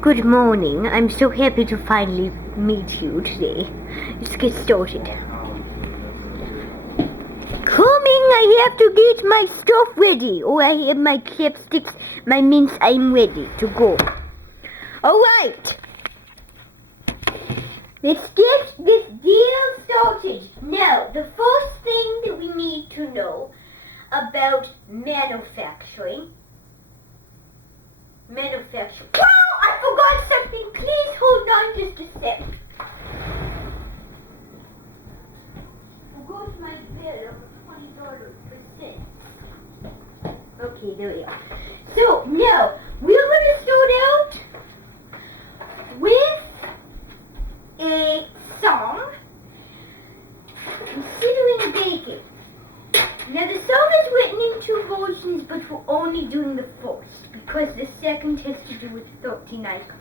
Good morning. I'm so happy to finally meet you today. Let's get started. Coming, I have to get my stuff ready. Oh, I have my chapsticks, my mints. I'm ready to go. Alright. Let's get this deal started. Now, the first thing that we need to know about manufacturing. Wow! I forgot something. Please hold on just a sec. Forgot my bill of $20 per cent. Okay, there we are. So, now, we're going to start out with a song, Considering Baking. Now, the song is written in two versions, but we're only doing the first, because the second has to do with 39 cups.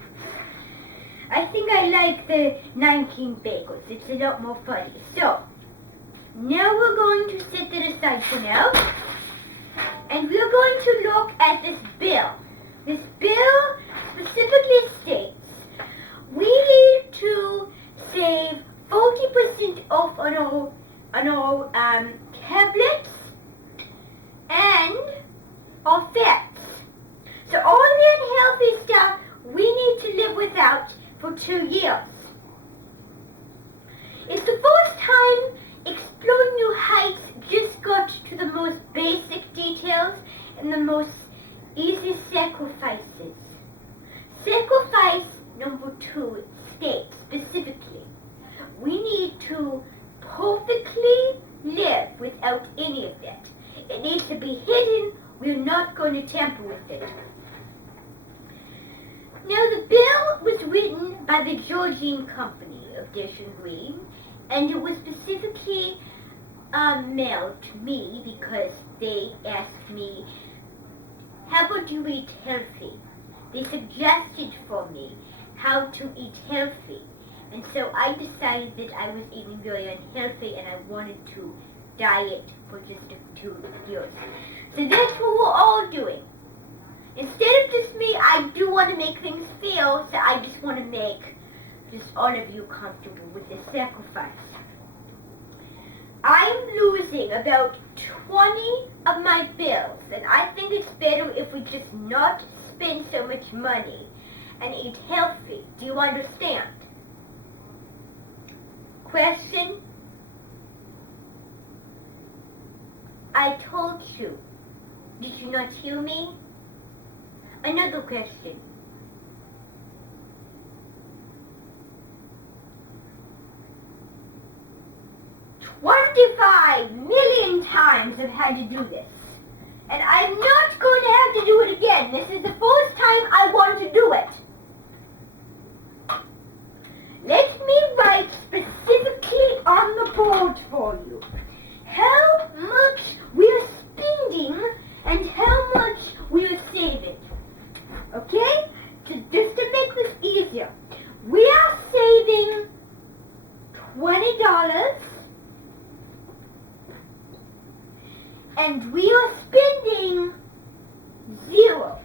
I think I like the 19 bagels. It's a lot more funny. So, now we're going to set that aside for now, and we're going to look at this bill. This bill specifically states we need to save 40% off on our tablets and our fats. So all the unhealthy stuff we need to live without for 2 years. It's the first time Exploring New Heights just got to the most basic details and the most easy sacrifices. Sacrifice number 2 states specifically, we need to perfectly live without any of that. It needs to be hidden. We're not going to tamper with it. Now, the bill was written by the Georgine Company of Dish and Green, and it was specifically mailed to me because they asked me, how would you eat healthy? They suggested for me how to eat healthy. And so I decided that I was eating very unhealthy and I wanted to diet for just 2 years. So that's what we're all doing. Instead of just me, I do want to make things fail, so I just want to make just all of you comfortable with this sacrifice. I'm losing about 20 of my bills, and I think it's better if we just not spend so much money and eat healthy. Do you understand? Question? I told you. Did you not hear me? Another question. $25 million times I've had to do this. And I'm not going to have to do it again. This is the first time I want to do it. Let me write specifically on the board for you how much we're spending and how much we're saving. Okay? Just to make this easier, we are saving $20 and we are spending $0.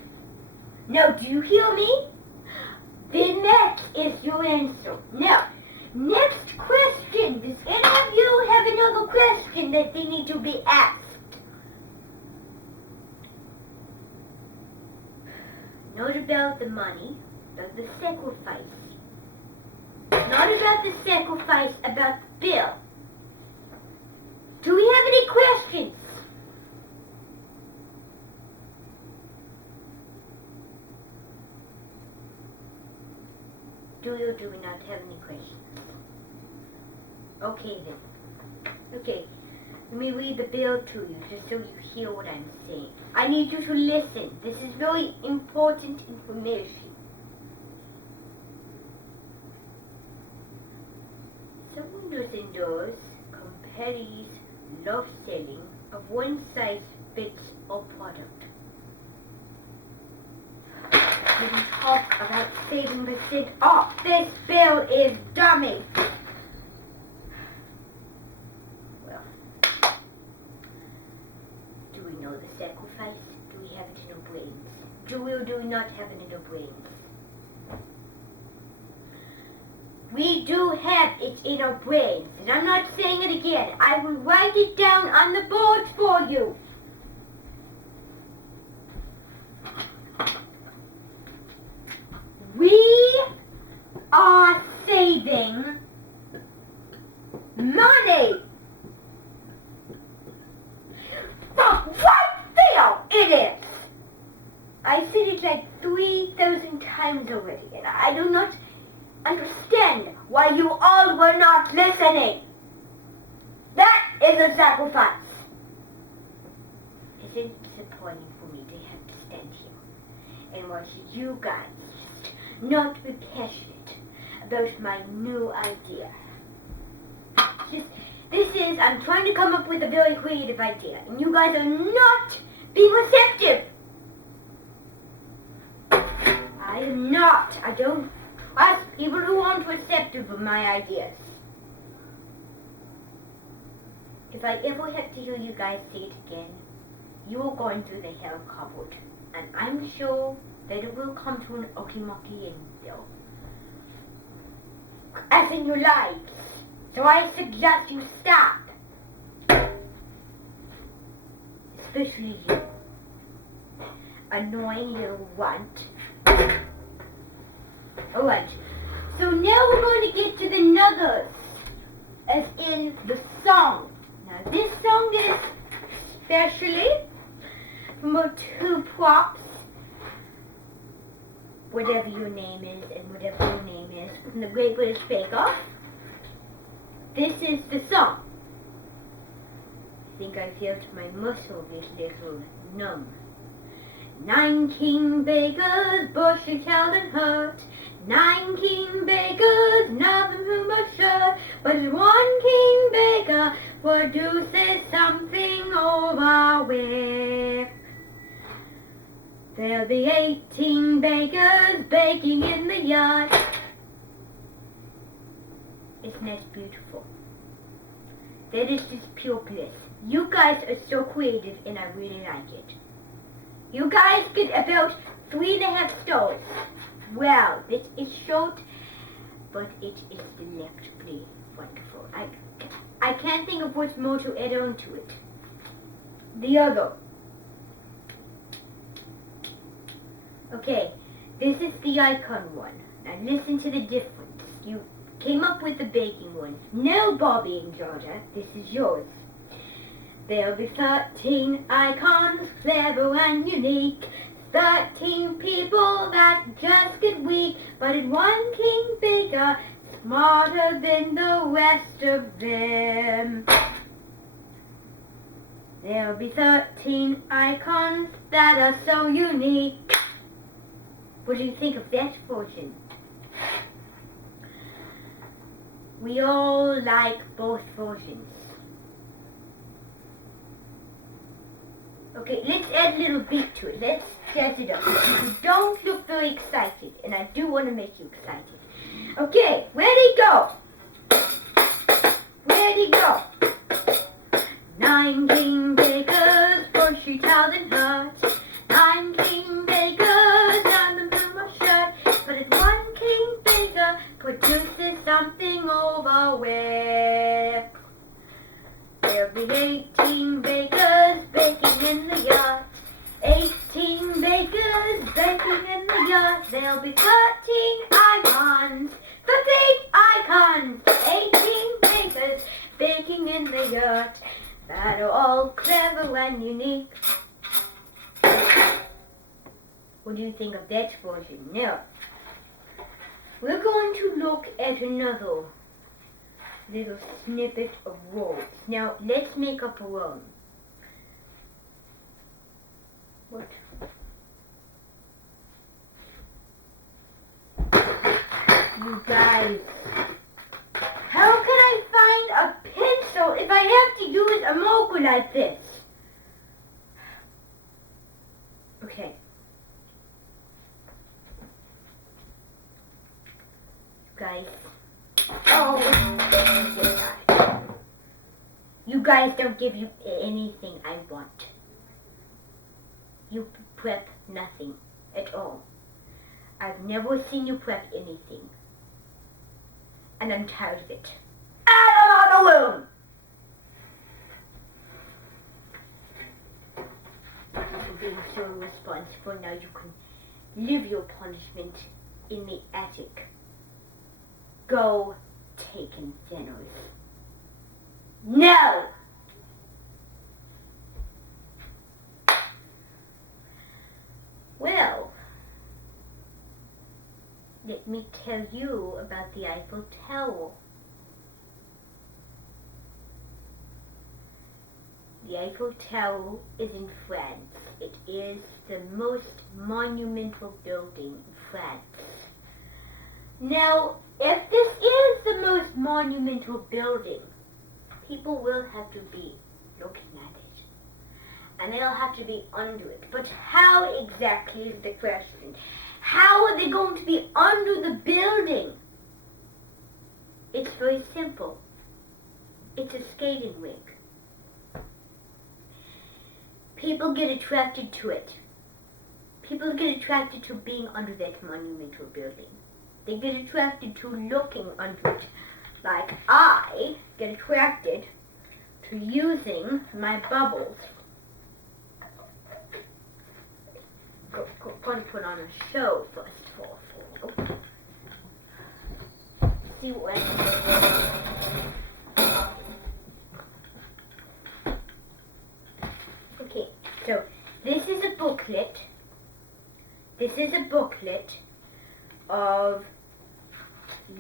Now, do you hear me? Then that is your answer. Now, next question. Does any of you have another question that they need to be asked? Not about the money, but the sacrifice. Not about the sacrifice, about the bill. Do we have any questions? Do you or do we not have any questions? Okay then. Okay, let me read the bill to you just so you hear what I'm saying. I need you to listen. This is very important information. Some windows and doors companies love selling a one-size-fits-all product. Didn't talk about saving the shit off. This bill is dummy. Well, do we know the sacrifice? Do we have it in our brains? Do we or do we not have it in our brains? in our brains. And I'm not saying it again. I will write it down on the board for you. We are saving money. But what fail it is? I said it like 3,000 times already, and I do not understand why you all were not listening. That is a sacrifice. It's disappointing for me to have to stand here and watch you guys just not be passionate about my new idea. I'm trying to come up with a very creative idea, and you guys are not being receptive. I am not. I don't trust people who aren't receptive of my ideas. If I ever have to hear you guys say it again, you are going through the hell cupboard. And I'm sure that it will come to an okey-mucky end, though. As in your lives. So I suggest you stop. Especially you. Annoying little runt. Alright. So now we're going to get to the nuggets. As in the song. Now this song is specially from our two props. Whatever your name is and whatever your name is from the Great British Bake Off. This is the song. I think I felt my muscle get a little numb. 19 bakers, bushy tailed and hurt. 19 bakers, none of whom are sure. But one king baker produces something overwhelming. There'll be 18 bakers baking in the yard. Isn't that beautiful? That is just pure bliss. You guys are so creative and I really like it. You guys get about 3.5 stars. Well, this is short, but it is delectably wonderful. I can't think of what's more to add on to it. The other. Okay, this is the icon one. Now listen to the difference. You came up with the baking one. Now, Bobby and Georgia, this is yours. There'll be 13 icons, clever and unique. 13 people that just get weak, but in one king baker, smarter than the rest of them. There'll be 13 icons that are so unique. What do you think of that version? We all like both versions. Okay, let's add a little beat to it. Let's jazz it up. You don't look very excited, and I do want to make you excited. Okay, ready, go. Ready, go. 19 bakers, bushy tailed and hurt. 19 bakers, none of them are shut. But if one king baker produces something overwhelming, there'll be 18 bakers baking in the yard. 18 bakers baking in the yard. There'll be 13 icons. 13 icons. 18 bakers baking in the yard. That are all clever and unique. What do you think of that version? Now, we're going to look at another little snippet of words. Now, let's make up our own. What? You guys, how can I find a pencil if I have to use a marker like this? Okay. Guys. Oh, you guys don't give you anything I want. You prep nothing at all. I've never seen you prep anything. And I'm tired of it. room! For being so irresponsible, now you can live your punishment in the attic. Go taken sinners. No! Well, let me tell you about the Eiffel Tower. The Eiffel Tower is in France. It is the most monumental building in France. Now, if this is the most monumental building, people will have to be looking at it. And they'll have to be under it. But how exactly is the question? How are they going to be under the building? It's very simple. It's a skating rink. People get attracted to it. People get attracted to being under that monumental building. They get attracted to looking under it. Like I get attracted to using my bubbles. Going to put on a show first of all for you. See what Okay, so this is a booklet. This is a booklet of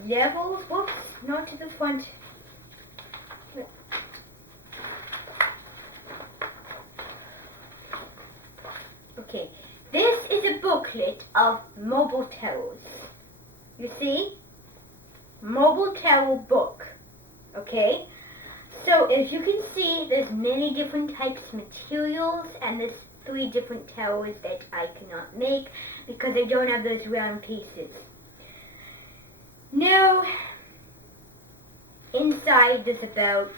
levels. Whoops, not to the front. Okay, this is a booklet of mobile towers. You see? Mobile tower book. Okay? So as you can see, there's many different types of materials, and there's 3 different towers that I cannot make because I don't have those round pieces. Now, inside there's about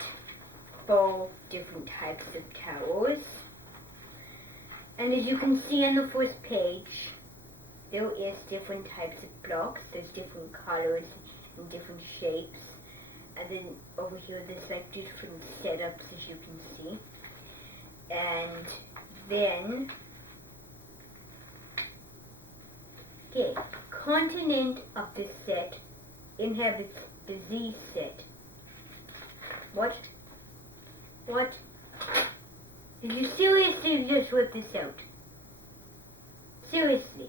4 different types of towers. And as you can see on the first page, there is different types of blocks. There's different colors and different shapes. And then over here there's like different setups, as you can see. And then, okay, continent of this set inhabits the Z set. What? What? Did you seriously just rip this out? Seriously?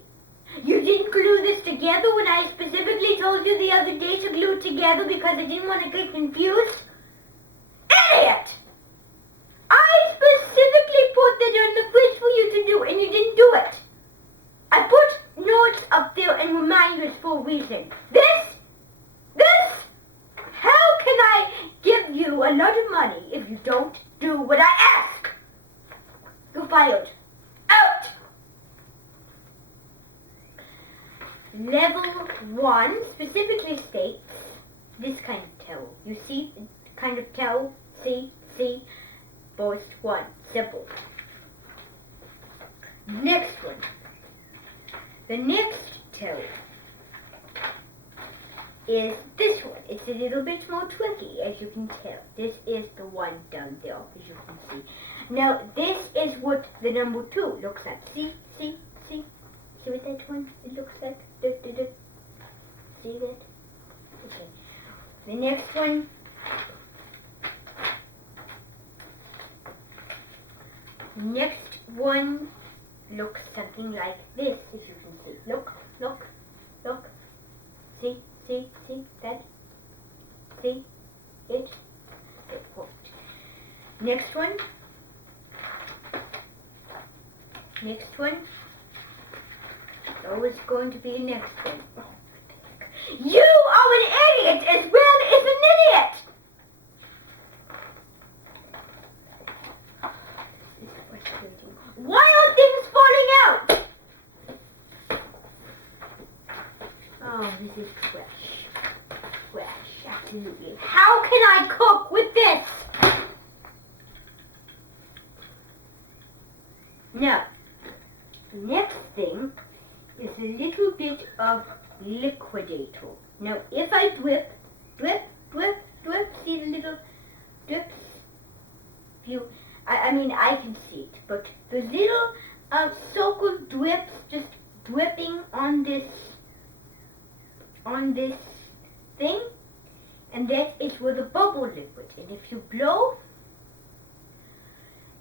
You didn't glue this together when I specifically told you the other day to glue it together because I didn't want to get confused? Idiot! I specifically put that on the fridge for you to do and you didn't do it. I put notes up there and reminders for a reason. This, how can I give you a lot of money if you don't do what I ask? You're fired. Out! Level 1 specifically states this kind of towel. You see the kind of towel? See? First one. Simple. Next one. The next towel is this one. It's a little bit more tricky, as you can tell. This is the one down there, as you can see. Now, this is what the number 2 looks like. See? See what that one it looks like? See that? Okay. The next one. Next one looks something like this, as you can see. Look. See that? See it? It worked. Next one. Always going to be the next one. Oh, what the heck. You are an idiot as well as an idiot! This is frustrating. Why are things falling out? Oh, this is trash, absolutely. How can I cook with this? Now, the next thing is a little bit of liquidator. Now, if I drip, see the little drips. I mean, I can see it, but the little circle drips just dripping on this thing, and that is where the bubble liquid. And if you blow,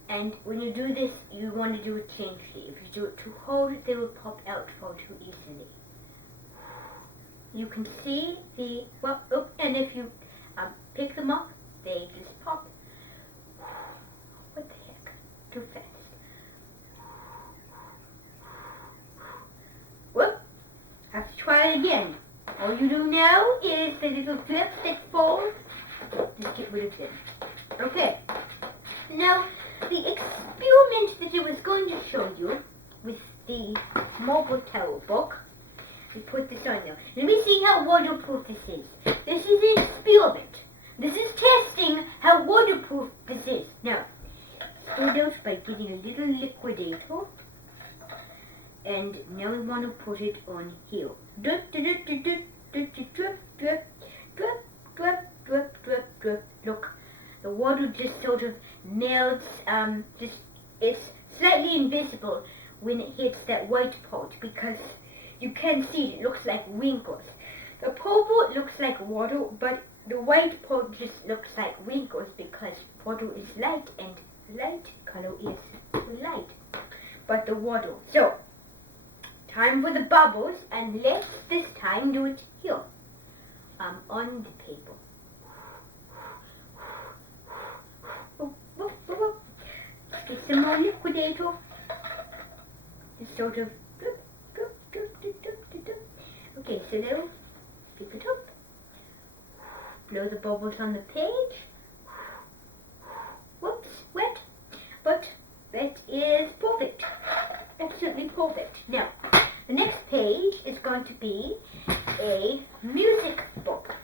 and when you do this, you want to do it gently. If you do it too hard, they will pop out far too easily. You can see and if you pick them up, they just pop. What the heck? Too fast. Whoop! Have to try it again. All you do now is the little drips that fall, just get rid of them. Okay. Now, the experiment that I was going to show you with the marble tower book, we put this on there. Let me see how waterproof this is. This is an experiment. This is testing how waterproof this is. Now, start out by getting a little liquidator. And now we want to put it on here. Drip, drip, drip, drip, drip, drip, drip, drip, drip, drip, drip, drip, drip. Look, the water just sort of melts. It's slightly invisible when it hits that white part because you can't see it. It looks like wrinkles. The purple looks like water, but the white part just looks like wrinkles because water is light and light color is light. But the water. So, time for the bubbles, and let's this time do it here, on the paper. Get some more liquidator. Just sort of. Okay, so now pick it up. Blow the bubbles on the page. Whoops, wet, but that is perfect. Absolutely perfect. Now, the next page is going to be a music book.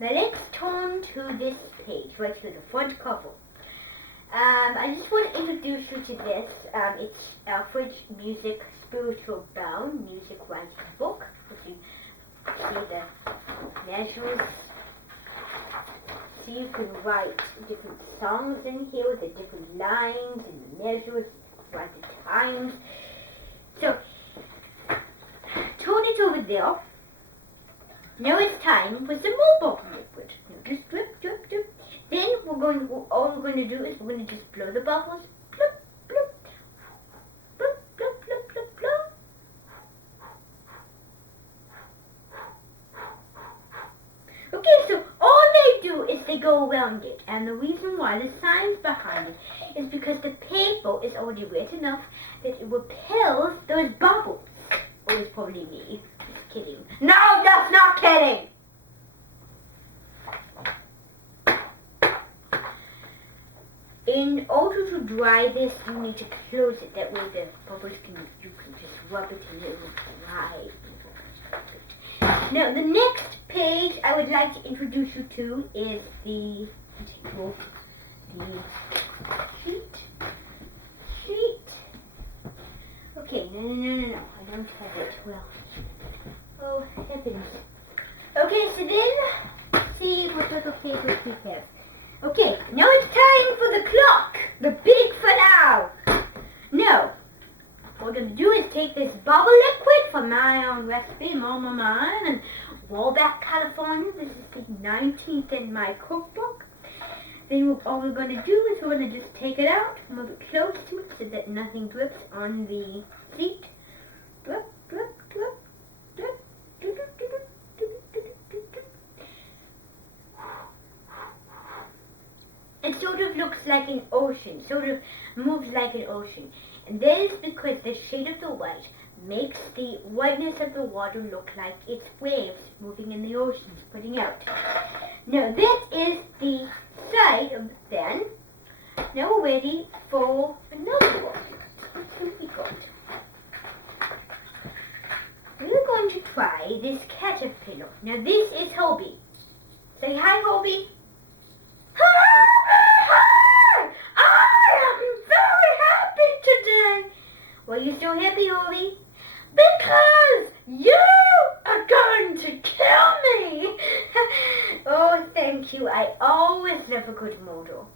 Now let's turn to this page, right here, the front cover. I just want to introduce you to this. It's Alfred's Music Spiritual Bound Music Writing Book. You see the measures. So you can write different songs in here with the different lines and the measures, write the times. So, turn it over there. Now it's time for some more bubble liquid. Just drip, drip, drip. Then all we're going to do is we're going to just blow the bubbles. Bloop, bloop. Bloop, bloop, bloop, bloop, bloop. Okay, so all they do is they go around it. And the reason why, the science behind it, is because the paper is already wet enough that it repels those bubbles. Oh, it's probably me. Just kidding. No, that's not kidding! In order to dry this, you need to close it. That way the bubbles you can just rub it and it will dry. Now, the next page I would like to introduce you to is the sheet. Okay, no, I don't have it. Well, oh heavens. Okay, so then, let's see what other papers we have. Okay, now it's time for the clock, the big finale. Now, what we're going to do is take this bubble liquid from my own recipe, Mama Mine, and Wallback, California. This is the 19th in my cookbook. Then all we're going to do is we're going to just take it out, move it close to it so that nothing drips on the seat. Drip, drip, drip, drip, drip, drip, drip, drip, drip, drip, drip, drip. It sort of looks like an ocean, sort of moves like an ocean. And that is because the shade of the white makes the whiteness of the water look like it's waves moving in the ocean, spreading out. Now that is the side of the fan. Now we're ready for another one. Let's see what we got. We're going to try this caterpillar. Now this is Hobie. Say hi, Hobie. Why are you so happy, Hobie? Because you are going to kill me! Oh, thank you. I always love have a good model.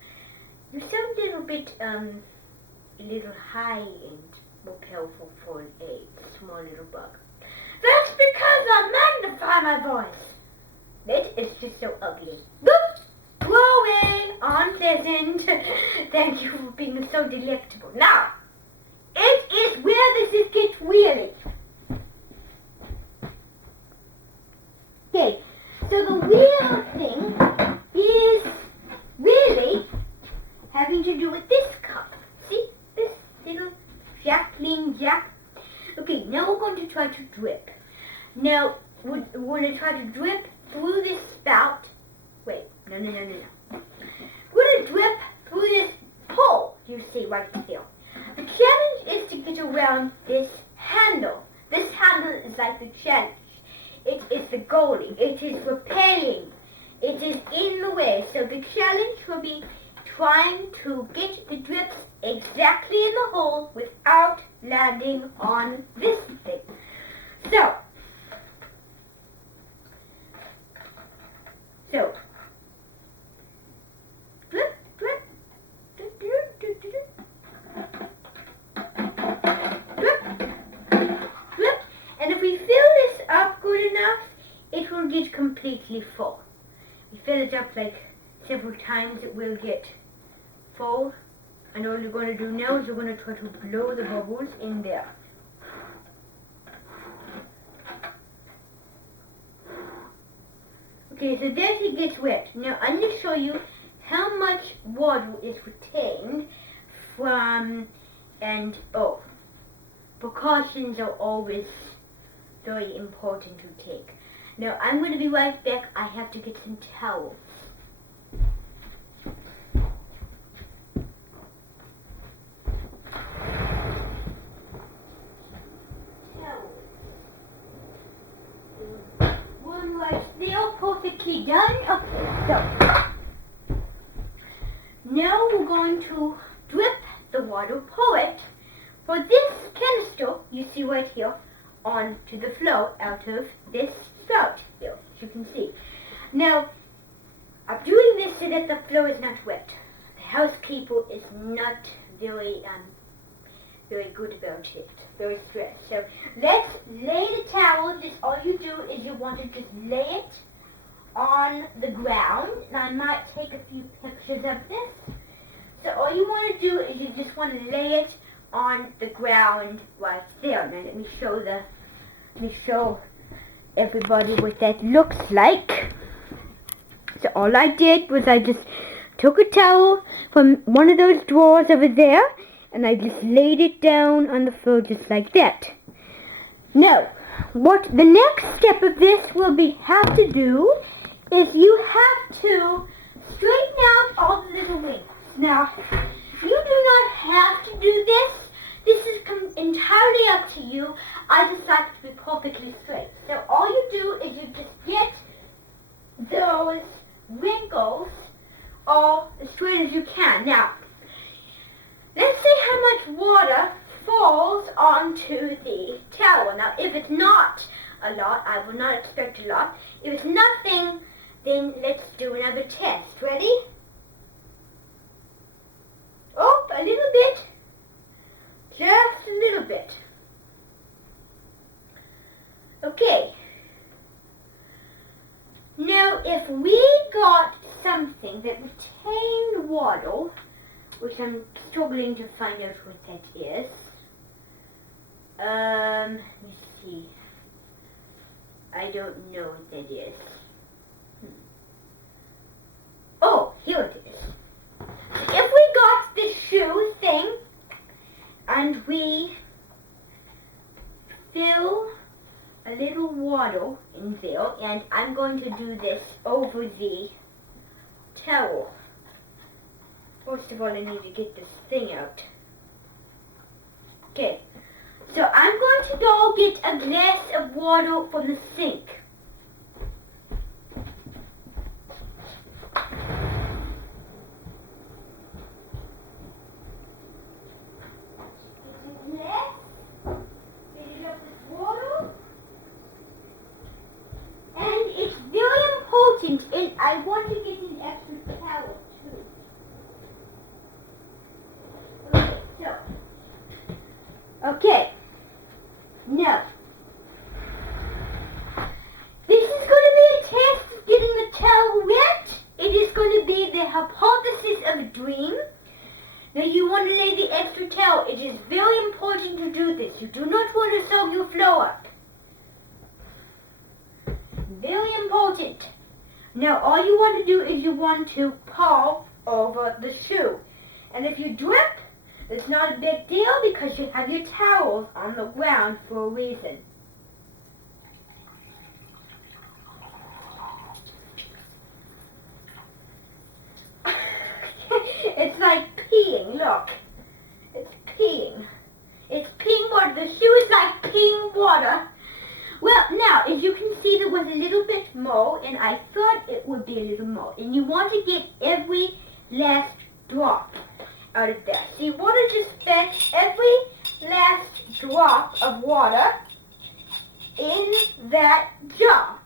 You sound a little bit, a little high and more powerful for a small little bug. That's because I magnify my voice. It is just so ugly. Boop! Go away! Unpleasant. Thank you for being so delectable. Now, it is where this gets weird. Okay, so the weird thing is really having to do with this cup. See? This little Jacqueline Jack. Okay, now we're going to try to drip. Now, we're going to try to drip through this spout. Wait, no. We're going to drip through this hole you see right there. The challenge is to get around this handle. This handle is like the challenge. It is the goalie. It is repelling. It is in the way. So the challenge will be trying to get the drips exactly in the hole without landing on this thing. So drip, drip, drip, drip, drip, drip, drip, drip. And if we fill this up good enough, it will get completely full. We fill it up like several times, it will get full. And all we're going to do now is we're going to try to blow the bubbles in there. Okay, so there it gets wet. Now I'm going to show you how much water is retained from, and precautions are always very important to take. Now I'm going to be right back. I have to get some towels. One right there, perfectly done. Okay, so now we're going to drip the water, pour it for this canister you see right here onto the flow out of this spout here, as you can see. Now, I'm doing this so that the floor is not wet. The housekeeper is not very good about it, very stressed. So let's lay the towel. This, all you do is you want to just lay it on the ground. And I might take a few pictures of this. So all you want to do is you just want to lay it on the ground right there. Now let me show everybody what that looks like. So all I did was I just took a towel from one of those drawers over there and I just laid it down on the floor just like that. Now, what the next step of this will have to do is you have to straighten out all the little wings. Now, you do not have to do this. This is entirely up to you. I just like it to be perfectly straight. So all you do is you just get those wrinkles all as straight as you can. Now, let's see how much water falls onto the towel. Now, if it's not a lot, I will not expect a lot. If it's nothing, then let's do another test. Ready? Oh, a little bit. Just a little bit. Okay. Now, if we got something that retained water, which I'm struggling to find out what that is. Let me see. I don't know what that is. Oh, here it is. If we got this shoe thing, and we fill a little water in there, and I'm going to do this over the towel. First of all, I need to get this thing out. Okay, so I'm going to go get a glass of water from the sink. And I want to get an extra towel. Okay. Now, this is going to be a test of getting the towel wet. It is going to be the hypothesis of a dream. Now you want to lay the extra towel. It is very important to do this. You do not want to soak your floor up. Very important. Now all you want to do is you want to pour over the shoe. And if you drip, it's not a big deal because you have your towels on the ground for a reason. It's like peeing, look. It's peeing. It's peeing water. The shoe is like peeing water. Well, now, as you can see, there was a little bit more, and I thought it would be a little more. And you want to get every last drop out of there. So you want to just fetch every last drop of water in that jar.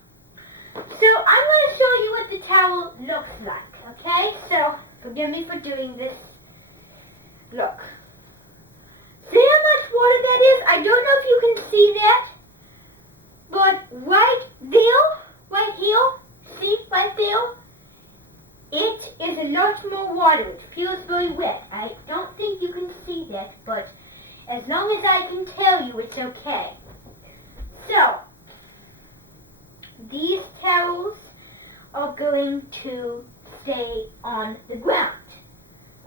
So I'm going to show you what the towel looks like, okay? So forgive me for doing this. Look. See how much water that is? I don't know if you can see that, but right there, right here, see right there, it is a lot more water. It feels very wet. I don't think you can see that, but as long as I can tell you, it's okay. So, these towels are going to stay on the ground.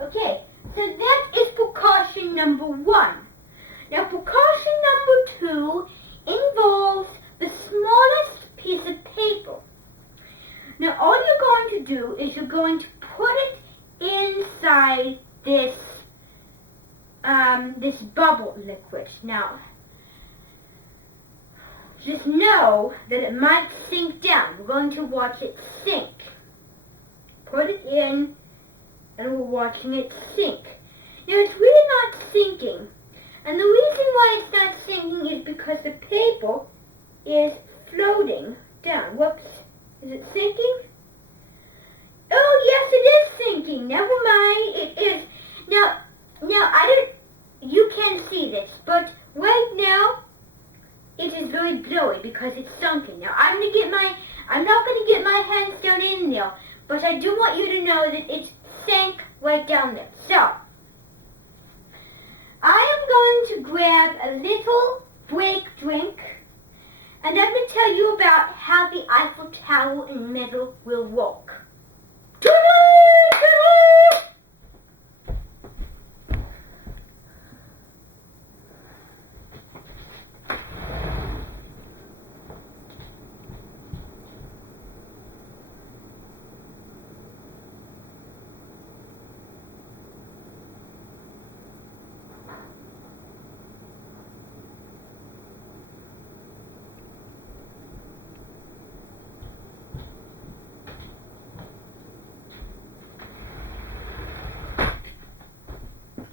Okay, so that is precaution number 1. Now precaution number 2 involves the smallest piece of paper. Now all you're going to do is you're going to put it inside this this bubble liquid. Now just know that it might sink down. We're going to watch it sink. Put it in, and we're watching it sink. Now it's really not sinking. And the reason why it's not sinking is because the paper is floating down. Whoops. Is it sinking? Oh, yes, it is sinking. Never mind. It is. Now, you can't see this, but right now, it is very blurry because it's sunken. Now, I'm not going to get my hands down in there, but I do want you to know that it's sank right down there. So, I am going to grab a little break drink, and I'm going to tell you about how the Eiffel Tower in metal will work.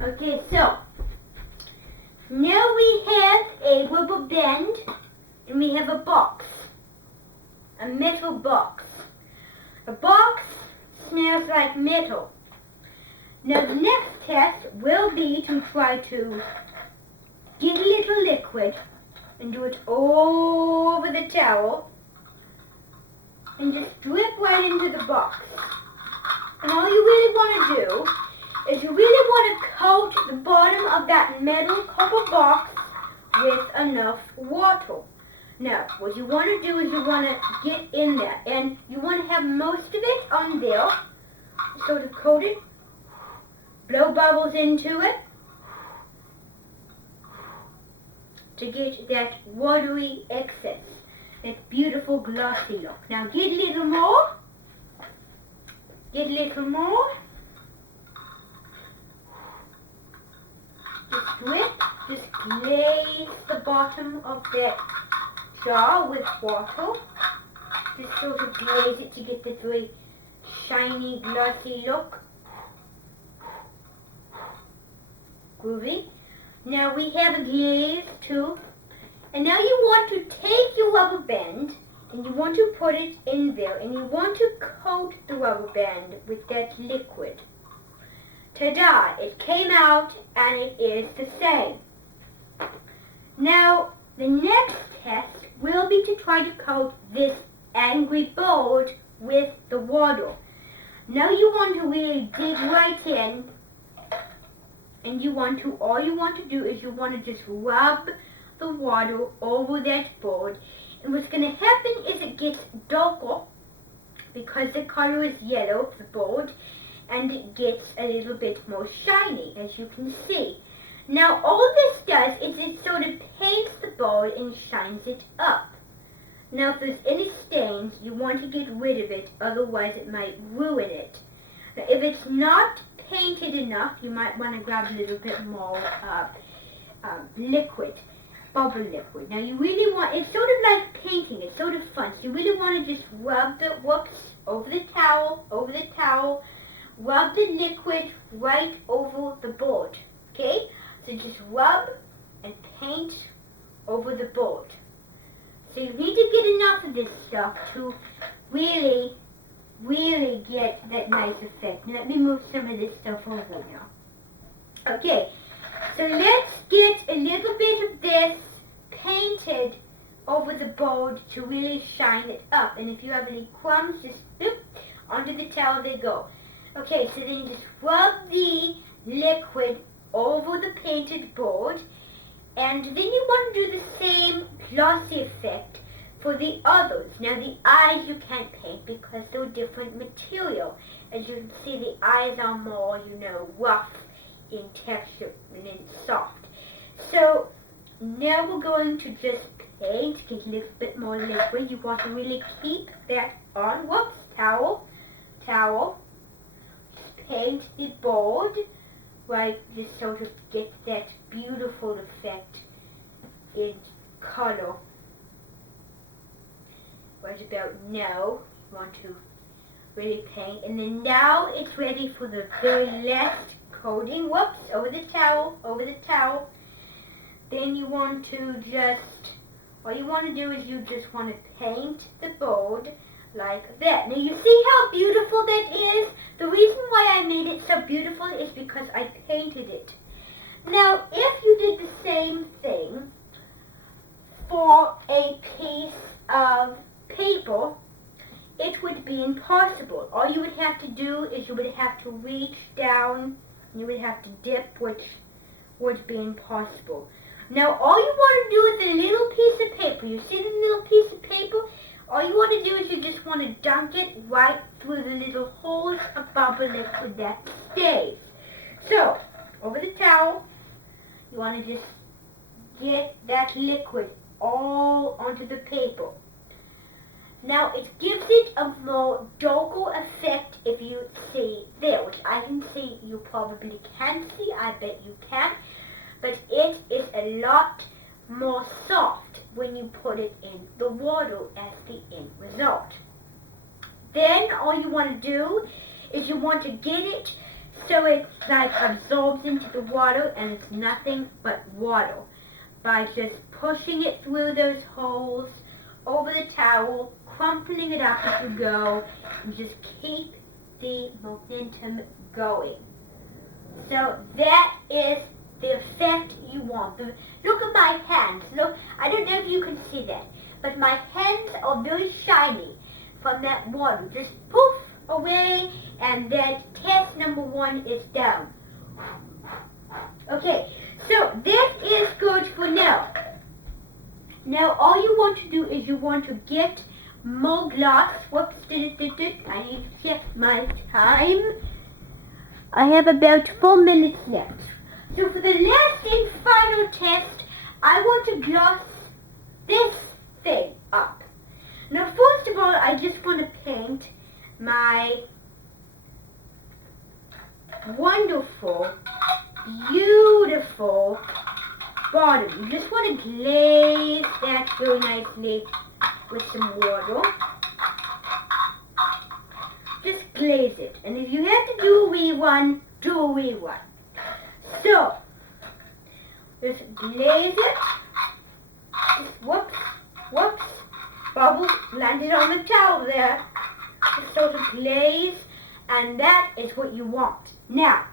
Okay, so now we have a rubber band and we have a box, a metal box. A box smells like metal. Now the next test will be to try to get a little liquid and do it all over the towel and just drip right into the box. And all you really want to do is you really want to coat the bottom of that metal copper box with enough water. Now, what you want to do is you want to get in there, and you want to have most of it on there, sort of coat it, blow bubbles into it, to get that watery excess, that beautiful glossy look. Now get a little more, get a little more. Just drip, just glaze the bottom of that jar with water. Just sort of glaze it to get the very shiny, glossy look. Groovy. Now we have a glaze too. And now you want to take your rubber band and you want to put it in there and you want to coat the rubber band with that liquid. Ta-da! It came out and it is the same. Now, the next test will be to try to coat this angry board with the water. Now you want to really dig right in, and all you want to do is you want to just rub the water over that board. And what's going to happen is it gets darker because the color is yellow, the board, and it gets a little bit more shiny, as you can see. Now all this does is it sort of paints the board and shines it up. Now if there's any stains, you want to get rid of it, otherwise it might ruin it. Now if it's not painted enough, you might want to grab a little bit more liquid, bubble liquid. Now you really want, it's sort of like painting, it's sort of fun. So you really want to just rub the over the towel, rub the liquid right over the board, okay? So just rub and paint over the board. So you need to get enough of this stuff to really get that nice effect. Now let me move some of this stuff over now. Okay, so let's get a little bit of this painted over the board to really shine it up. And if you have any crumbs, just boop, onto the towel they go. Okay, so then you just rub the liquid over the painted board, and then you want to do the same glossy effect for the others. Now the eyes you can't paint because they're different material. As you can see, the eyes are more, rough in texture and then soft. So now we're going to just paint, get a little bit more liquid. You want to really keep that on. Whoops, towel. Just paint the board. Right, just sort of get that beautiful effect in color. Right about now, you want to really paint. And then now it's ready for the very last coating. Whoops, over the towel. Then you want to all you want to do is you just want to paint the board like that. Now you see how beautiful that is? The reason why I made it so beautiful is because I painted it. Now if you did the same thing for a piece of paper, it would be impossible. All you would have to do is you would have to reach down, you would have to dip, which would be impossible. Now all you want to do is a little piece of paper. You see the little piece of paper? All you want to do is you just want to dunk it right through the little holes of bubble liquid that stays. So, over the towel, you want to just get that liquid all onto the paper. Now, it gives it a more darker effect if you see there, which I can see you probably can see, I bet you can, but it is a lot more soft when you put it in the water as the end result. Then all you want to do is you want to get it so it like absorbs into the water and it's nothing but water by just pushing it through those holes over the towel, crumpling it up as you go, and just keep the momentum going. So that is the effect you want. Look at my hands. Look, I don't know if you can see that, but my hands are very shiny from that water. Just poof away, and then test number 1 is down. Okay, so that is good for now. Now all you want to do is you want to get more gloss. Whoops, I need to check my time. I have about 4 minutes left. So for the last and final test, I want to gloss this thing up. Now first of all, I just want to paint my wonderful, beautiful bottom. You just want to glaze that very nicely with some water. Just glaze it. And if you have to do a wee one, do a wee one. So, just glaze it. Just whoops. Bubbles landed on the towel there. Just sort of glaze, and that is what you want. Now,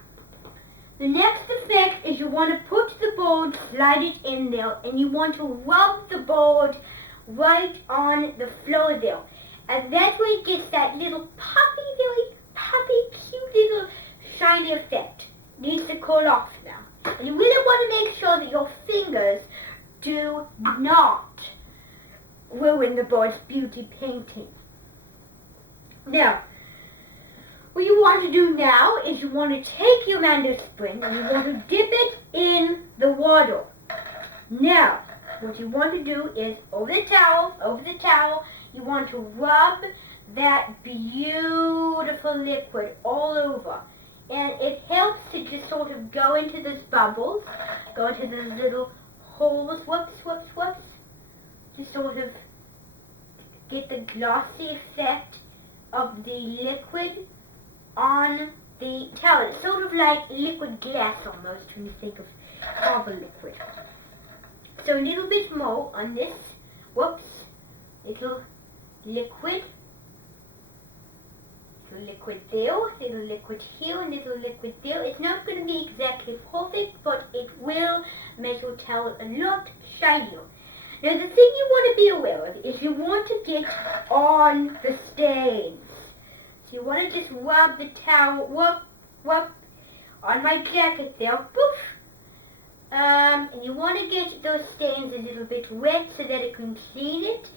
The next effect is you want to put the board, slide it in there, and you want to rub the board right on the floor there. And that's where it gets that little very puppy, cute little shiny effect. Needs to cool off now. And you really want to make sure that your fingers do not ruin the board's beauty painting. Now, what you want to do now is you want to take your Mando spring and you want to dip it in the water. Now, what you want to do is over the towel, you want to rub that beautiful liquid all over. And it helps to just sort of go into those bubbles, go into those little holes, whoops, to sort of get the glossy effect of the liquid on the towel. It's sort of like liquid glass almost when you think of marble liquid. So a little bit more on this, little liquid. Little liquid there, little liquid here, and little liquid there. It's not going to be exactly perfect, but it will make your towel a lot shinier. Now the thing you want to be aware of is you want to get on the stains. So you want to just rub the towel, on my jacket there, poof. And you want to get those stains a little bit wet so that it can clean it.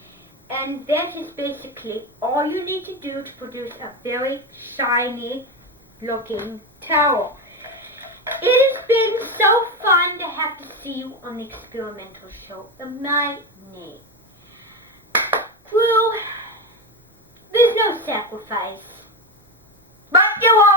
And that is basically all you need to do to produce a very shiny looking towel. It has been so fun to have to see you on the experimental show. My name. Well, there's no sacrifice. But you are